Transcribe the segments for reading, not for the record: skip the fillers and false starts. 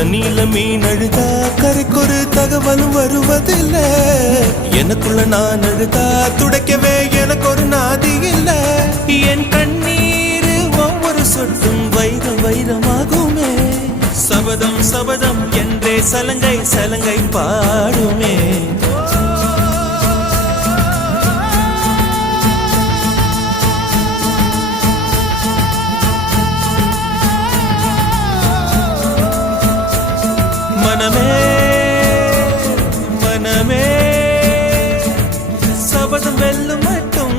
தண்ணியில மீன் அழுதா கரைக்கொரு தகவலும் வருவதில்லை. எனக்குள்ள நான் அழுதா துடைக்கவே எனக்கு ஒரு நாதி இல்லை. என் கண்ணீர் ஒவ்வொரு சொட்டும் வைரம் வைரமாகுமே. சபதம் சபதம் என்றே சலங்கை சலங்கை பாடுமே. மனமே மனமே சபதம் வெல்லும் மட்டும்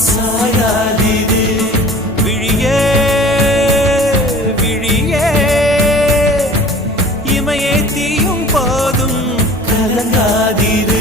சாயாதீது. விழியே விழியே இமையே தீயும் போதும் கலங்காதீது.